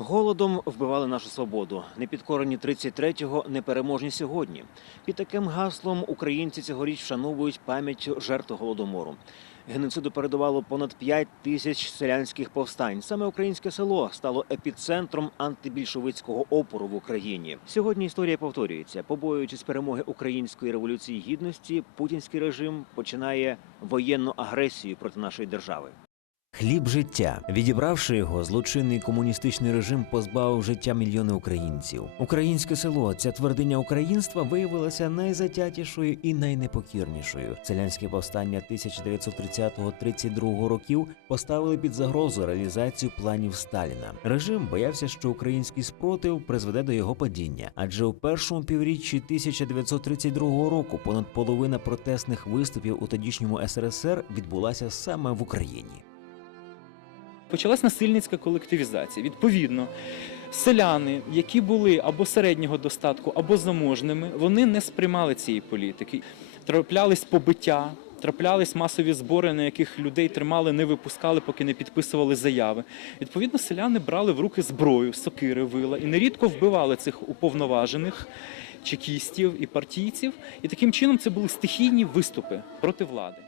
Голодом вбивали нашу свободу. Непідкорені 33-го, непереможні сьогодні. Під таким гаслом українці цьогоріч вшановують пам'ять жертв голодомору. Геноциду передувало понад 5 тисяч селянських повстань. Саме українське село стало епіцентром антибільшовицького опору в Україні. Сьогодні історія повторюється. Побоюючись перемоги української революції гідності, путінський режим починає воєнну агресію проти нашої держави. Хліб життя, відібравши його, злочинний комуністичний режим позбавив життя мільйони українців. Українське село, ця твердиня українства виявилася найзатятішою і найнепокірнішою. Селянське повстання 1930-32 років поставили під загрозу реалізацію планів Сталіна. Режим боявся, що український спротив призведе до його падіння, адже у першому півріччі 1932 року понад половина протестних виступів у тодішньому СРСР відбулася саме в Україні. Почалась насильницька колективізація. Відповідно, селяни, які були або середнього достатку, або заможними, вони не сприймали цієї політики. Траплялись побиття, траплялись масові збори, на яких людей тримали, не випускали, поки не підписували заяви. Відповідно, селяни брали в руки зброю, сокири, вила і нерідко вбивали цих уповноважених чекістів і партійців. І таким чином це були стихійні виступи проти влади.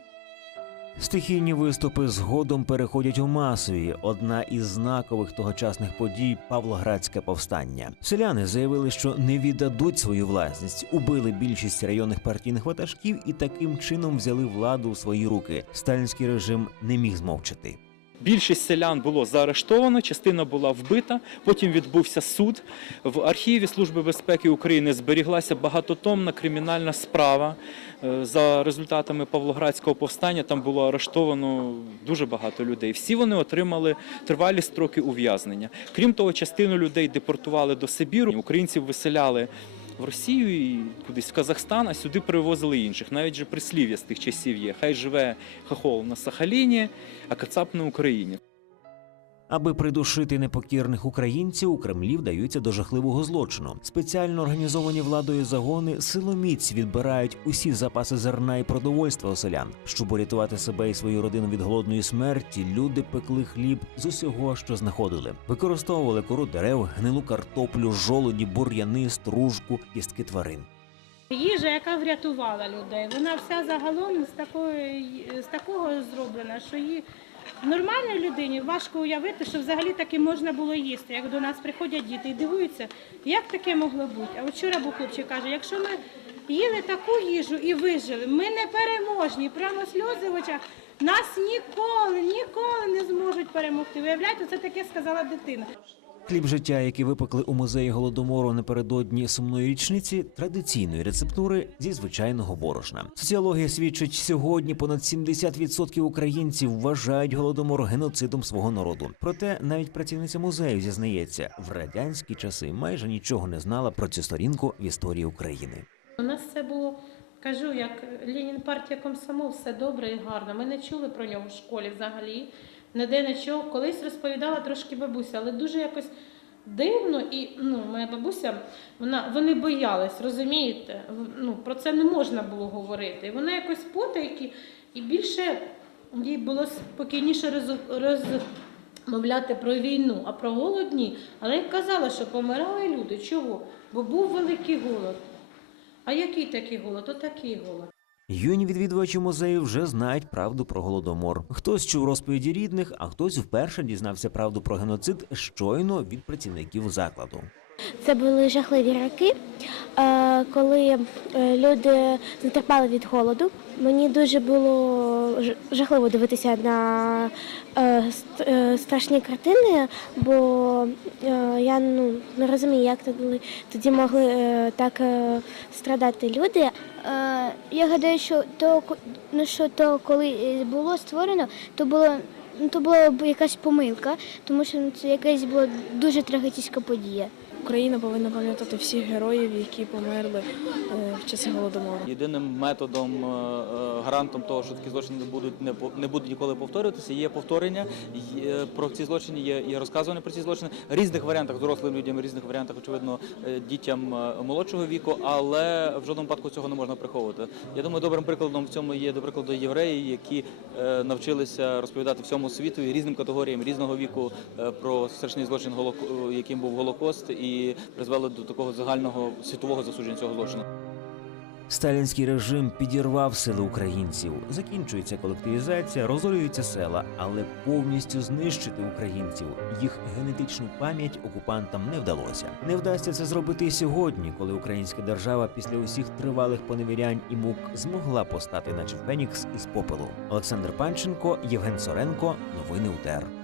Стихійні виступи згодом переходять у масові. Одна із знакових тогочасних подій Павлоградське повстання. Селяни заявили, що не віддадуть свою власність, убили більшість районних партійних ватажків і таким чином взяли владу у свої руки. Сталінський режим не міг змовчати. Більшість селян було заарештовано, частина була вбита. Потім відбувся суд. В архіві Служби безпеки України зберіглася багатотомна кримінальна справа. Е, За результатами Павлоградського повстання там було арештовано дуже багато людей. Всі вони отримали тривалі строки ув'язнення. Крім того, частину людей депортували до Сибіру. Українців виселяли в Росію і кудись в Казахстан, а сюди привозили інших. Навіть же прислів'я з тих часів є. Хай живе хохол на Сахаліні, а Кацап на Україні. Аби придушити непокірних українців, у Кремлі вдаються до жахливого злочину. Спеціально організовані владою загони силоміць відбирають усі запаси зерна і продовольства у селян. Щоб урятувати себе і свою родину від голодної смерті, люди пекли хліб з усього, що знаходили. Використовували кору дерев, гнилу картоплю, жолуді, бур'яни, стружку, кістки тварин. Їжа, яка врятувала людей, вона вся загалом з такої з такого зроблена, що її нормальній людині важко уявити, що взагалі таке можна було їсти. Як до нас приходять діти і дивуються, як таке могло бути. А вчора був хлопчик каже, якщо ми їли таку їжу і вижили, ми не переможні, прямо сльози в очах. Нас ніколи, ніколи не зможуть перемогти. Виявляєте, це таке сказала дитина. Хліб життя, який випекли у музеї голодомору напередодні сумної річниці, традиційної рецептури зі звичайного борошна. Соціологія свідчить сьогодні. Понад 70% українців вважають голодомор геноцидом свого народу. Проте навіть працівниця музею зізнається, в радянські часи майже нічого не знала про цю сторінку в історії України. У нас все було, кажу, як Ленін партія комсомол, все добре і гарно. Ми не чули про нього в школі взагалі. Ніде нічого. Колись розповідала трошки бабуся, але дуже якось дивно. І ну, моя бабуся, вона, вони боялись, розумієте? Ну, про це не можна було говорити. І вона якось потайки, і більше їй було спокійніше роз, розмовляти про війну, а про голод ні. Але як казала, що помирали люди. Чого? Бо був великий голод. А який такий голод? Отакий голод. Юні відвідувачі музею вже знають правду про голодомор. Хтось чув розповіді рідних, а хтось вперше дізнався правду про геноцид щойно від працівників закладу. Це були жахливі роки, е, коли е, люди затерпали від голоду. Мені дуже було жахливо дивитися на е, ст- страшні картини, бо я ну, не розумію, як тоді, могли так страдати люди. Я гадаю, що то, ну, що то коли було створено, то було ну, то була якась помилка, тому що ну, це якась була дуже трагічна подія. Україна повинна пам'ятати всіх героїв, які померли е, в часи голодомору. Єдиним методом, е, е, гарантом того, що такі злочини не будуть не не будуть ніколи повторюватися, є повторення про ці злочини, є, є розказування про ці злочини в різних варіантах, дорослим людям, різних варіантах, очевидно, дітям молодшого віку, але в жодному випадку цього не можна приховувати. Я думаю, добрим прикладом в цьому є, до прикладу, євреї, які навчилися розповідати всьому світу і різним категоріям різного віку про страшний злочин, яким був Голокост, і призвели до такого загального світового засудження цього злочину. Сталінський режим підірвав сили українців. Закінчується колективізація, розорюються села, але повністю знищити українців їх генетичну пам'ять окупантам не вдалося. Не вдасться це зробити і сьогодні, коли українська держава після усіх тривалих поневірянь і мук змогла постати, наче Фенікс із попелу. Олександр Панченко, Євген Соренко. Новини УТР.